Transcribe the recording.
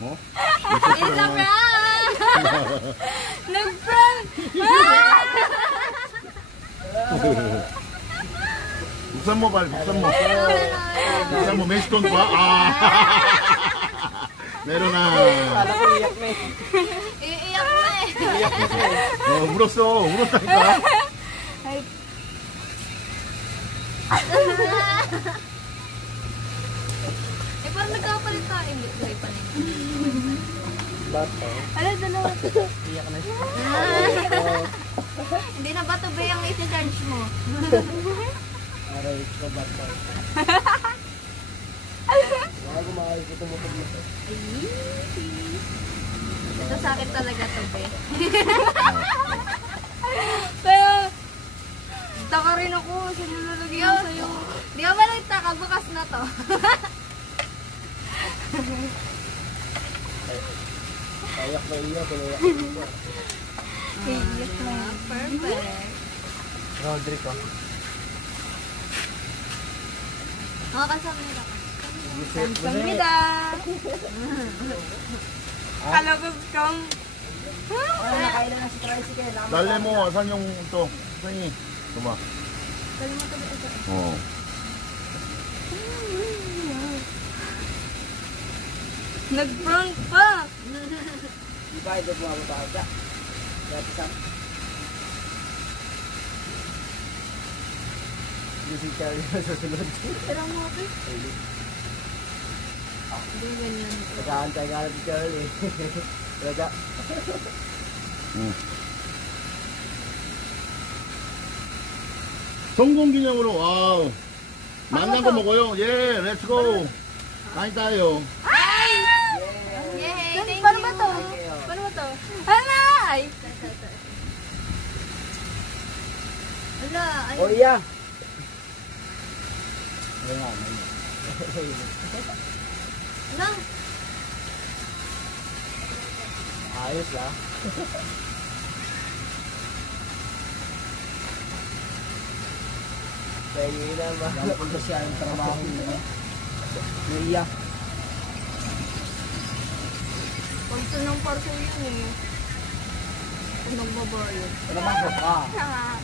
Oh? It's a prank! Nag-prank! Buksan mo, pal. Buksan mo. Buksan mo. May stone pa. Meron na. Iiyak na eh. Iiyak na eh. Iiyak na siya eh. Oh, buros to. Buros na ka. Eh, parang nagkakapalit tayo. Hindi, tuloy pa rin. Bato. Ala, dalawa. Iiyak na siya. Hindi na ba ito ba yung isi-charge mo? Aray ko bato. Wala ko makikita mo ito dito. Ito sa akin talaga ito, be. Kaya, taka rin ako sa nilalagay ko sa'yo. Di ba lang taka, bukas na to. Iiyak na iiyak. Iiyak na iiyak. Iiyak na. Perfect. Rodrick ko. Nakakamida ka. Kamsamida. Kamsamida. Kalabog kang. Nakailan na si Tricycle. Dali mo. Saan yung ito? Saan yun? Ito ba? Dali mo ito ba ito? Oo. Nag-prank pa. Di ba ito bumababa ka? Dati Sam. Hindi si Charlie na susunod. Pero mo ako eh. Hindi ganyan. Nag-aantay nga lang si Charlie. Talaga. 성공 기념으로. 와우. 만난 거 먹어요. 예, 렛츠 고. kain tayo. Ay! Yay! Thank paano ba to? Paano ba to? Halay! Hala! O iya! Ayun nga. Lang! Ayos ah. Pwede na ba? Napunta siya yung trabaho niya. Iya. Pagto ng parko yun eh. Kung nagbabayad. Ano ba ka? Ah!